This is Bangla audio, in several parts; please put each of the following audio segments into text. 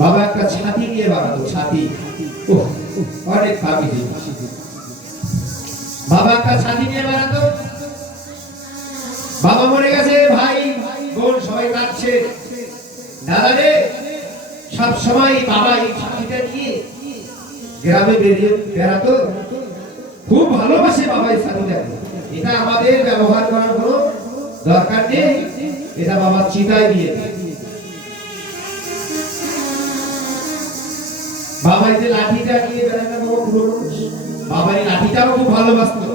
বাবা একটা ছাতি নিয়ে বানাতো, ছাতি। অনেক ভাবি বাবা একটা ছাতি নিয়ে বানাতো। বাবা মরে গেছে, ভাই বোন সবাই কাঁদছে। দাদা রে, সব সময় বাবা এই ছাতিটা নিয়ে গ্রামে বেড়াতো। খুব ভালোবাসে বাবা এই ছাতিটাকে। এটা আমাদের ব্যবহার করার কোনো দরকার নেই, এটা বাবা চিতায় দিয়ে। বাবা এই যে লাঠিটা নিয়ে বেড়াতো, বাবা এই লাঠিটাও খুব ভালোবাসতো।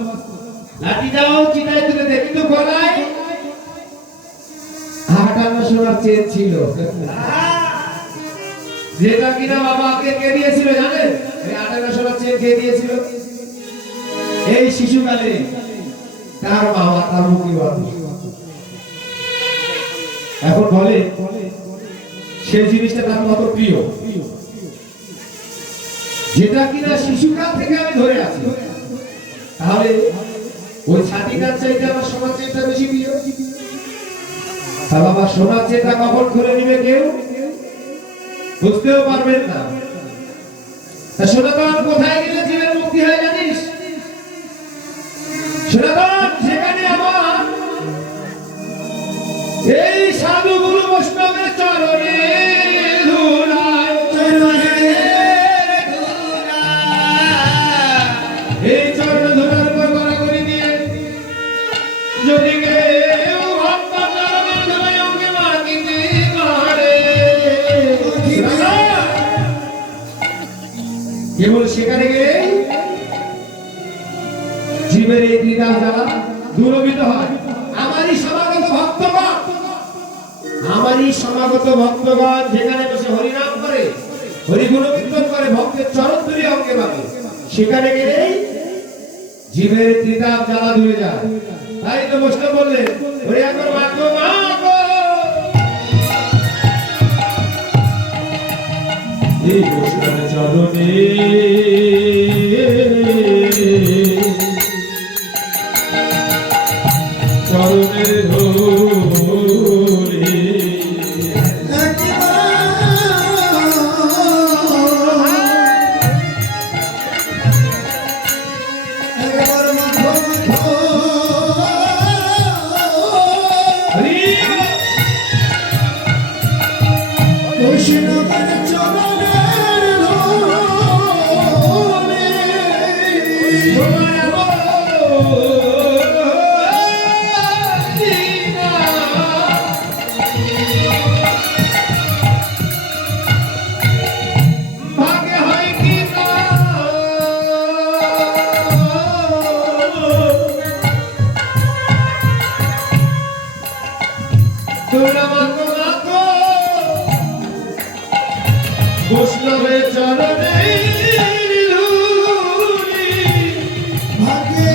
লাঠিটাও চিতায় তুলে দেখি তো গলায় 58 সোনার চেন ছিল, যেটা কিনা বাবাকে কে দিয়েছিল জানেন? এই 58 সোনার চেন কে দিয়েছিল? এই শিশুকালে তার বাবা তার মুখে বলে। এখন বলে সেই জিনিসটা তার কত প্রিয়, যেটা কিনা শিশুকাল থেকে আমি ধরে আছি। তাহলে ওই ছাতিটার চাইতে আমার সোনার চেনটা বেশি প্রিয়। তা বাবা সোনার চেনটা কখন খুলে নিবে কেউ বুঝতেও পারবেন না। তা সনাতন কোথায় গেলে জীবের মুক্তি হয় জানিস? সনাতন সেখানে আমার এই সাধু গুরু বৈষ্ণবের চরণে ধুলায়, এই চরণ ধুলার উপর গড়াগড়ি দিয়ে যদি কেউ ভক্ত চরণের ধুলায় অঙ্গে মাগিতে পারে, কেবল সেখানে গেলে জীবের এই দ্বিধা জ্বালা দূরীভূত হয়। আমারই সমাগত ভক্তগণ যেখানে বসে হরিনাম করে, হরিগুণ কীর্তন করে, ভক্তের চরণ ধরে অঙ্গে মাগে, সেখানে গেলেই জীবের দ্বিধা জ্বালা দূরে যায়। তাই তো বৈষ্ণব বললেন, হরি একবার মাগো মাগো, এই বৈষ্ণব চরণে চরণের ধুলি বৈষ্ণবের চরণে ধুলি ভাগে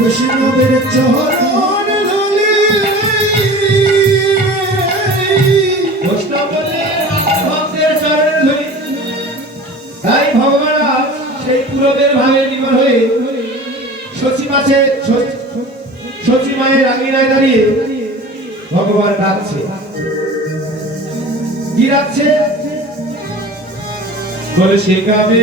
বৈষ্ণবের চরণ ধুলি। বৈষ্ণব বললেন ভক্তের চরণ ধুলি। তাই ভগবান সেই পুরবের ভাবে নির্ভর হয়ে শচী মায়ের আঙিনায় দাঁড়িয়ে ভগবান ডাকছে। কি ডাকছে? বলে শেখাবে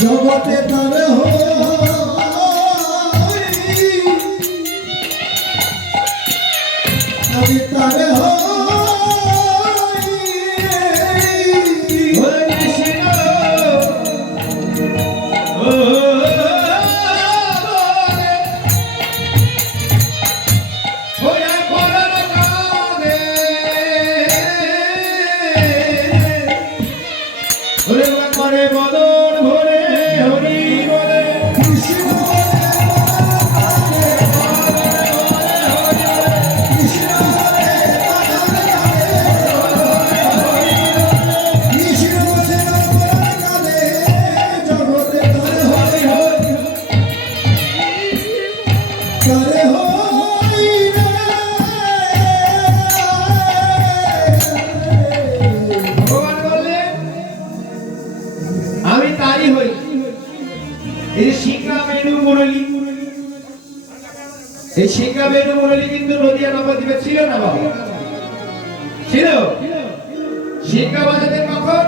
জগতে তার আমি তার বদন ভরে হরি বলে এই সিংহা বেনু মুরলী কিন্তু নদিয়া নবদ্বীপে ছিল না বাবা, ছিল। সিংহা বাজাতে কখন?